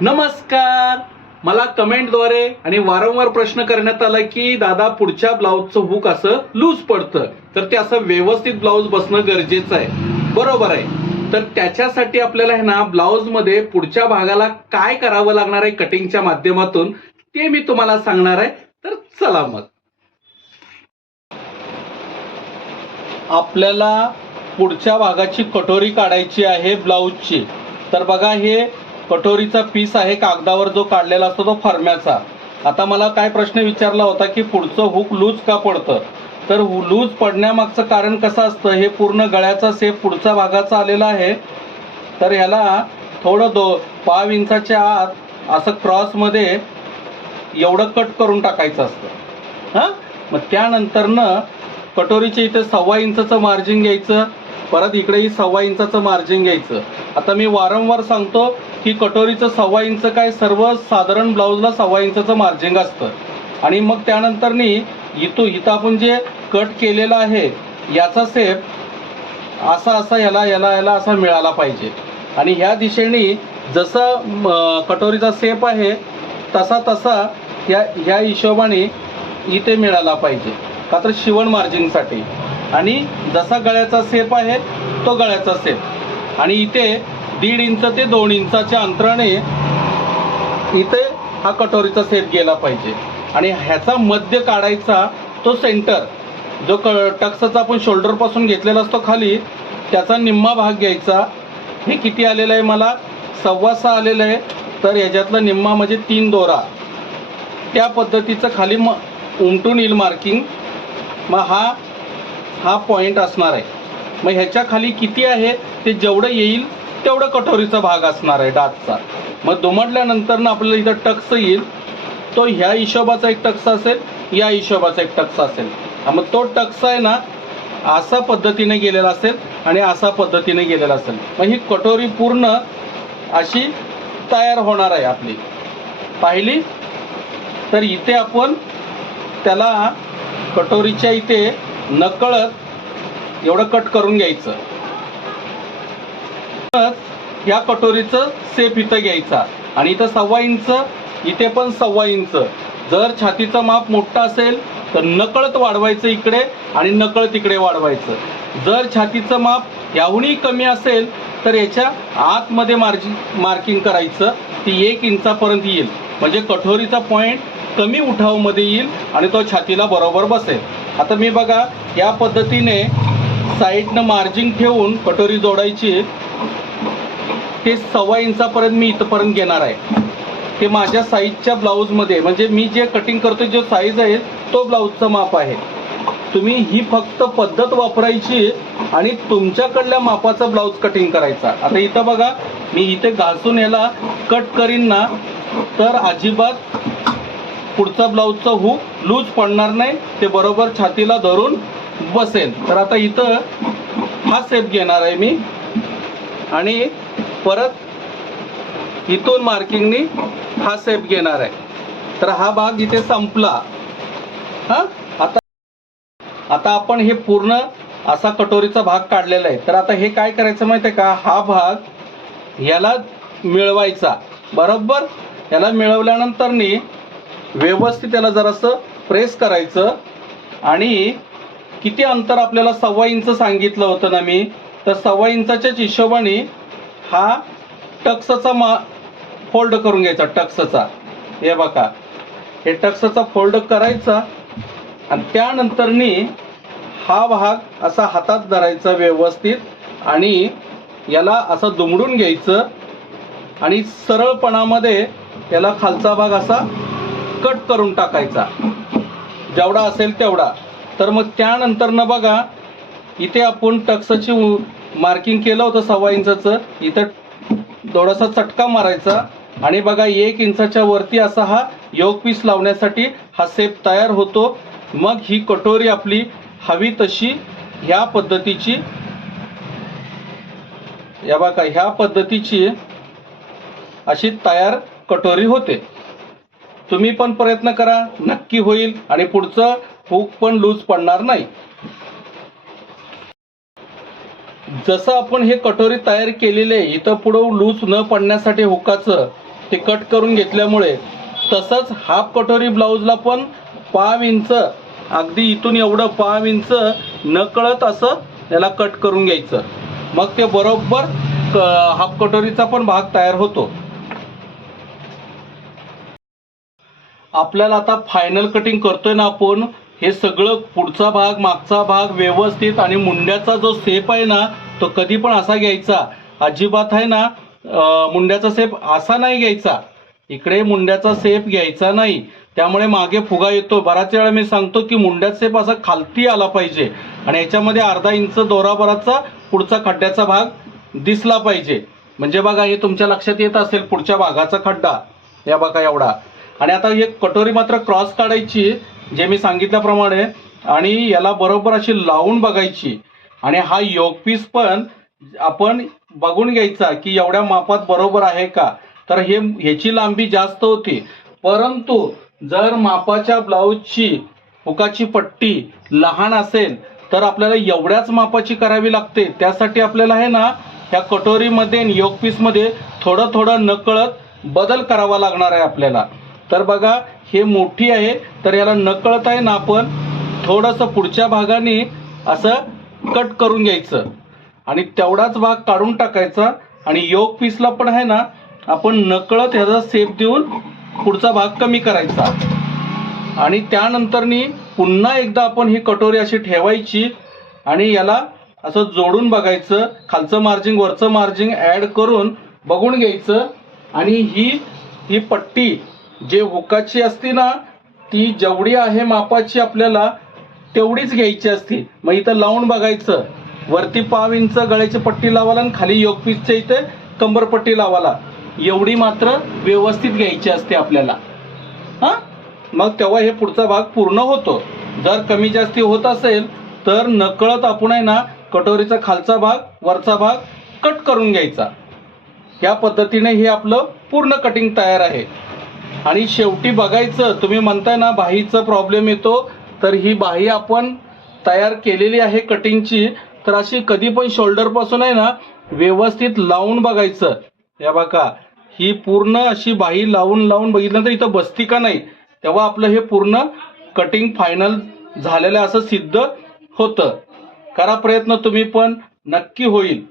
नमस्कार. मला कमेंटद्वारे आणि वारंवार प्रश्न करण्यात आला की दादा पुढच्या ब्लाऊजचं हुक असं लूज पडतं. तर ते असं व्यवस्थित ब्लाऊज बसणं गरजेचं आहे. बरोबर आहे. तर त्याच्यासाठी आपल्याला हे ना ब्लाऊजमध्ये पुढच्या भागाला काय करावं लागणार आहे कटिंगच्या माध्यमातून ते मी तुम्हाला सांगणार आहे. तर चला मग. आपल्याला पुढच्या भागाची कटोरी काढायची आहे ब्लाऊजची तर बघा हे कटोरीचा पीस आहे कागदावर जो काढलेला असतो तो फरम्याचा. आता मला काय प्रश्न विचारला होता की पुढचं हुक लूज का पडतं? तर लूज पडण्यामागचं कारण कसं असतं? हे पूर्ण गळ्याचा सेफ पुढच्या भागाचा आलेला आहे. तर ह्याला थोडं दो पाव इंचाच्या आत असं क्रॉसमध्ये एवढं कट करून टाकायचं असतं. हां? मग त्यानंतरनं कटोरीच्या इथे सव्वा इंचाचं मार्जिन घ्यायचं. परत इकडेही सव्वा इंचाचं मार्जिन घ्यायचं. आता मी वारंवार सांगतो की कटोरीचं सव्वा इंच काय सर्व साधारण ब्लाऊजला सव्वा इंचचं मार्जिंग असतं. आणि मग त्यानंतरनी इथं इथं आपण जे कट केलेलं आहे याचा सेप असा असा याला याला याला असा मिळाला पाहिजे. आणि ह्या दिशेने जसं कटोरीचा सेप आहे तसा तसा ह्या ह्या हिशोबाने इथे मिळाला पाहिजे. का तर शिवण मार्जिनसाठी. आणि जसा गळ्याचा सेप आहे तो गळ्याचा सेप आणि इथे दीड इंच ते दोन इंचाच्या अंतराने इथे हा कटोरीचा सेट गेला पाहिजे. आणि ह्याचा मध्य काढायचा तो सेंटर जो क टक्सचा आपण शोल्डरपासून घेतलेला असतो खाली त्याचा निम्मा भाग घ्यायचा. हे किती आलेलं आहे मला? सव्वा सहा आलेलं आहे. तर ह्याच्यातला निम्मा म्हणजे तीन दोरा. त्या पद्धतीचं खाली म उमटून येईल मार्किंग मग हा हा पॉईंट असणार आहे. मग ह्याच्या खाली किती आहे? ते जेवढं येईल तेवढं कटोरीचा भाग असणार आहे दातचा मग दुमडल्यानंतर ना आपल्याला इथं टक्स येईल. तो ह्या हिशोबाचा एक टक्स असेल या हिशोबाचा एक टक्स असेल. मग तो टक्स आहे ना असा पद्धतीने गेलेला असेल आणि असा पद्धतीने गेलेला असेल. मग ही कटोरी पूर्ण अशी तयार होणार आहे आपली. पाहिली? तर इथे आपण त्याला कटोरीच्या इथे नकळत एवढं कट करून घ्यायचं. या कटोरीचं सेप इथं घ्यायचा. आणि इथं सव्वा इंच इथे पण सव्वा इंच. जर छातीचं माप मोठं असेल तर नकळत वाढवायचं इकडे आणि नकळत इकडे वाढवायचं. जर छातीचं माप याहूनही कमी असेल तर याच्या आतमध्ये मार्जिन मार्किंग करायचं. ती एक इंचापर्यंत येईल. म्हणजे कठोरीचा पॉईंट कमी उठावमध्ये येईल आणि तो छातीला बरोबर बसेल. आता मी बघा या पद्धतीने साईडनं मार्जिन ठेवून कटोरी जोडायची. ते सव्वा इंचापर्यंत मी इथपर्यंत घेणार आहे. ते माझ्या साईजच्या ब्लाऊजमध्ये म्हणजे मी जे कटिंग करतो जो साईज आहे तो ब्लाऊजचं माप आहे. तुम्ही ही फक्त पद्धत वापरायची आणि तुमच्याकडल्या मापाचा ब्लाऊज कटिंग करायचा. आता इथं बघा मी इथे घासून याला कट करीन ना तर अजिबात पुढचा ब्लाऊजचा हुक लूज पडणार नाही ते बरोबर छातीला धरून बसेल. तर आता इथं हा सेप घेणार आहे मी. आणि परत इथून मार्किंगनी हा सेप घेणार आहे. तर हा भाग इथे संपला. हा? आता आता आपण हे पूर्ण असा कटोरीचा भाग काढलेला आहे. तर आता हे काय करायचं माहिती आहे का? हा भाग याला मिळवायचा. बरोबर? याला मिळवल्यानंतरनी व्यवस्थित त्याला जरासं प्रेस करायचं आणि किती अंतर आपल्याला सव्वा इंच सांगितलं होतं ना मी? तर सव्वा इंचाच्याच हिशोबाने हा टक्सचा मा फोल्ड करून घ्यायचा टक्सचा. हे बघा. हे टक्सचा फोल्ड करायचा आणि त्यानंतरनी हा भाग असा हातात धरायचा व्यवस्थित आणि याला असं दुमडून घ्यायचं आणि सरळपणामध्ये याला खालचा भाग असा कट करून टाकायचा. जेवढा असेल तेवढा. तर मग त्यानंतरनं बघा इथे आपण टक्सची मार्किंग केलं होतं सव्वा इंचाचं. इथं थोडासा चटका मारायचा. आणि बघा एक इंचाच्या वरती असा हा योग पीस लावण्यासाठी हा सेप तयार होतो. मग ही कटोरी आपली हवी तशी ह्या पद्धतीची. या बघा ह्या पद्धतीची अशी तयार कटोरी होते. तुम्ही पण प्रयत्न करा नक्की होईल. आणि पुढचं हुक पण लूज पडणार नाही. जसं आपण हे कटोरी तयार केलेले इथं पुढं लूज न पडण्यासाठी हुकाचं ते कट करून घेतल्यामुळे तसंच हाफ कटोरी ब्लाऊजला पण पाव इंच अगदी इथून एवढं पाव इंच नकळत असं याला कट करून घ्यायचं. मग ते बरोबर हाफ कटोरीचा पण भाग तयार होतो. आपल्याला आता फायनल कटिंग करतोय ना आपण हे सगळं पुढचा भाग मागचा भाग व्यवस्थित आणि मुंड्याचा जो सेप आहे ना तो कधी पण असा घ्यायचा. अजिबात आहे ना मुंड्याचा सेप असा नाही घ्यायचा. इकडे मुंड्याचा सेप घ्यायचा नाही. त्यामुळे मागे फुगा येतो. बराच वेळा मी सांगतो की मुंड्याचा सेप असा खालती आला पाहिजे. आणि याच्यामध्ये अर्धा इंच दोराभराचा पुढचा खड्ड्याचा भाग दिसला पाहिजे. म्हणजे बघा हे तुमच्या लक्षात येत असेल पुढच्या भागाचा खड्डा. या बघा एवढा. आणि आता एक कटोरी मात्र क्रॉस काढायची जे मी सांगितल्याप्रमाणे. आणि याला बरोबर अशी लावून बघायची. आणि हा योग पीस पण आपण बघून घ्यायचा की एवढ्या मापात बरोबर आहे का? तर हे ह्याची लांबी जास्त होती. परंतु जर मापाच्या ब्लाऊजची हुकाची पट्टी लहान असेल तर आपल्याला एवढ्याच मापाची करावी लागते. त्यासाठी आपल्याला आहे ना ह्या कटोरीमध्ये आणि योग पीसमध्ये थोडं थोडं नकळत बदल करावा लागणार आहे आपल्याला. तर बघा हे मोठी आहे तर याला नकळत आहे ना आपण थोडंसं पुढच्या भागाने असं कट करून घ्यायचं. आणि तेवढाच भाग काढून टाकायचा. आणि योग पीसला पण आहे ना आपण नकळत ह्याचा सेप देऊन पुढचा भाग कमी करायचा. आणि त्यानंतरनी पुन्हा एकदा आपण ही कटोरी अशी ठेवायची. आणि याला असं जोडून बघायचं. खालचं मार्जिंग वरचं मार्जिंग ॲड करून बघून घ्यायचं. आणि ही ही पट्टी जे हुकाची असती ना ती जेवढी आहे मापाची आपल्याला तेवढीच घ्यायची असती. मग इथं लावून बघायचं. वरती पाव इंच गळ्याची पट्टी लावाला आणि खाली योग पीसच्या इथे कंबरपट्टी लावाला एवढी मात्र व्यवस्थित घ्यायची असते आपल्याला. हां? मग तेव्हा हे पुढचा भाग पूर्ण होतो. जर कमी जास्ती होत असेल तर नकळत आपण आहे ना कटोरीचा खालचा भाग वरचा भाग कट करून घ्यायचा. या पद्धतीने हे आपलं पूर्ण कटिंग तयार आहे. आणि शेवटी बघायचं तुम्ही म्हणताय ना बाहीचा प्रॉब्लेम येतो तर ही बाही आपण तयार केलेली आहे कटिंगची. तर अशी कधी पण शोल्डरपासून आहे ना व्यवस्थित लावून बघायचं. या बघा ही पूर्ण अशी बाही लावून लावून बघितलं तर इथं बसती का नाही तेव्हा आपलं हे पूर्ण कटिंग फायनल झालेलं असं सिद्ध होतं. करा प्रयत्न तुम्ही पण नक्की होईल.